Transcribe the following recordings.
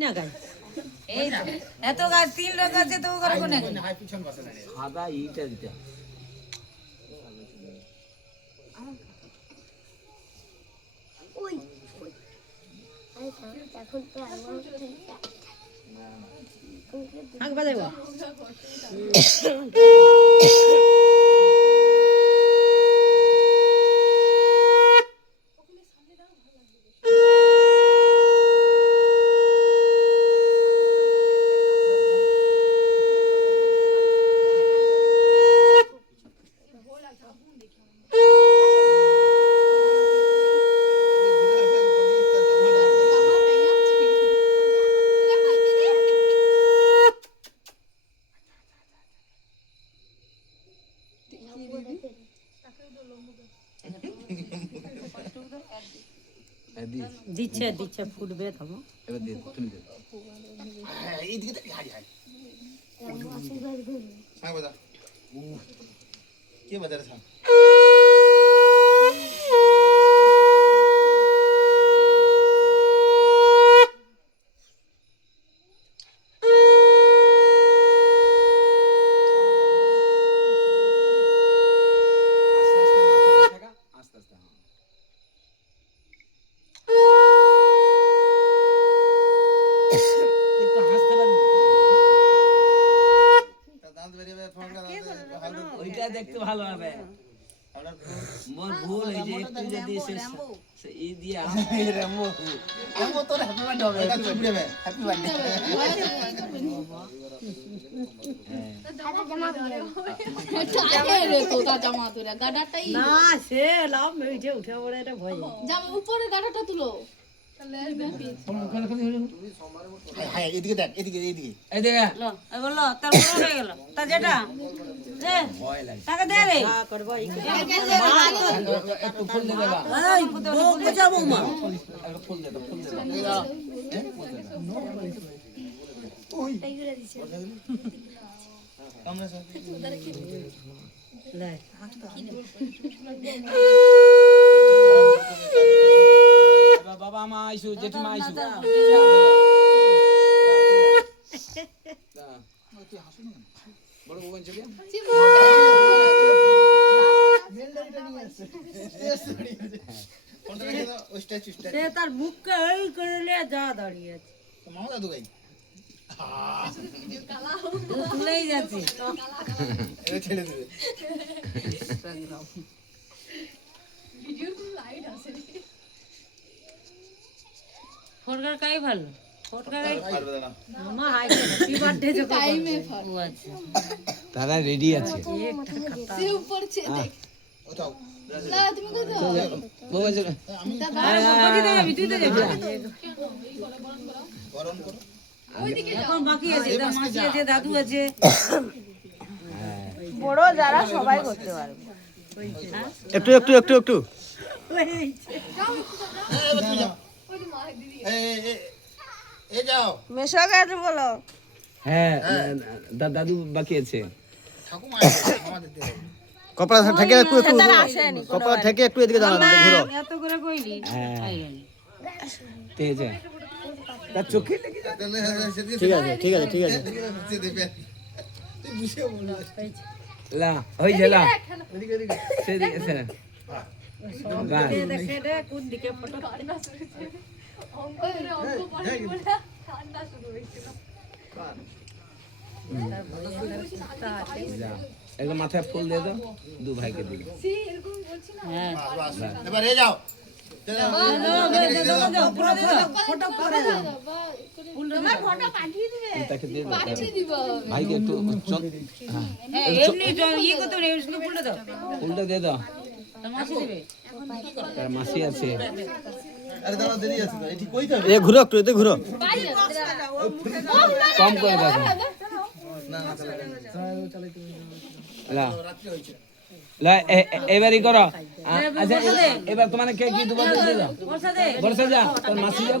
না গাছ এই এত গাছ তিন লোক আছে তো করে কোনে? সাদা ইটা দিতে। আগ বাজাইব। দিচ্ছে দিচ্ছে ফুটবে থামো এবার দিয়ে তুমি দিয়ে দাও। এইদিকে দেখ, হাই, হাই। হ্যাঁ, কে ये बता रहे দেখতে ভালো হবে। মোর ভুল হয়েছে একটু যদি সে সে ই দিয়া রেমো এমন তোর happy birthday হবে, এটা চুপ দেবে, happy birthday। না সে লাভ উঠে উঠে পড়ে এটা ভয়। উপরে গাড়াটা তুলো। এদিকে দেখ, এদিকে, এদিকে। এই দেখে বলল তার হয়ে গেল। তা যেটা। টাকা দে রে। হ্যাঁ বোঝাবো মা ফুল ফুল বাবা মা আইসু জেঠিমা আইসু। বড় ভগবান statue, statue। সে তার মুখকে এই করে নিয়ে যা দাঁড়িয়ে আছে তো মামা দাদু ভাই। তুলেই যাচ্ছে ছেড়ে দেবে। ফটকার কাই ভালো? পারবে আচ্ছা। তারা রেডি আছে। বাকি আছে মাসি আছে দাদু আছে। একটু একটু একটু একটু। তুমি যাও। এই যাও। হ্যাঁ দাদু বাকি আছে। ঠাকুমা আমাদের দেবে। কপড়া থেকে একটু একটু কপড়া থেকে একটু এদিকে দাঁড়ান ঘুরো। এত করে কইলি হ্যাঁ। ঠিক আছে তার চোখে সেদিকে ঠিক আছে ঠিক আছে ঠিক লা হই গেলা সে গান দেখে রে কোন দিকে ফটো। একদম মাথায় ফুল দিয়ে দাও দু ভাইকে দিবে। হ্যাঁ। এবার এ যাও। ভাইকে একটু হ্যাঁ। ইয়ে দিয়ে দাও। মাসি আছে। আরে দাঁড়াও, দেরি আছে তো। এটি কইতে হবে। এ ঘুরো একটু এতে ঘুরো। কম করে দাও না, না, লা এবারই করো আচ্ছা এবার তোমার কে কি দেবো বর্ষা দে বর্ষা যা তোর মাসি যাও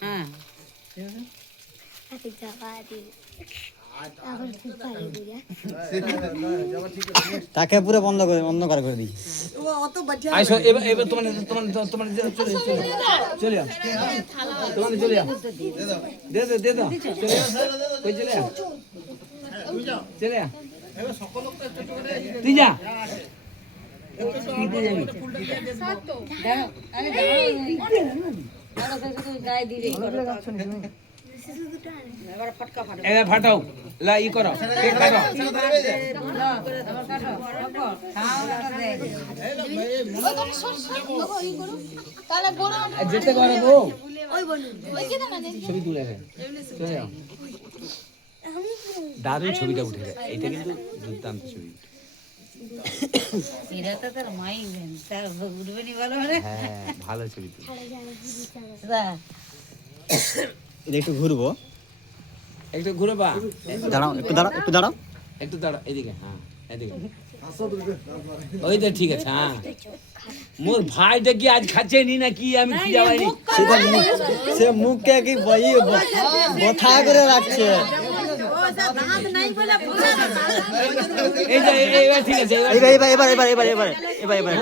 হুম ঠিক আছে আচ্ছা যাবা দি তাকে পুরো বন্ধ করে অন্ধকার করে দিই। চলে ফাটাও, লা ই করো যেতে পারো ছবি তুলে দারুণ ছবিটা উঠে যায় এটা কিন্তু দুর্দান্ত ছবি। ভালো মানে। হ্যাঁ ছবি একটু ঘুরবো। একটু ঘুরে বা দাঁড়াও একটু দাঁড়াও একটু দাঁড়াও। একটু দাঁড়া এদিকে হ্যাঁ এদিকে। ওই তো ঠিক আছে হ্যাঁ। মোর ভাইটা কি আজ খাচ্ছে নি না কি আমি কি মুখ সে মুখকে কি বই বথা করে রাখছে? এইবার এবার এবার এবার এবার এবার এবার এবার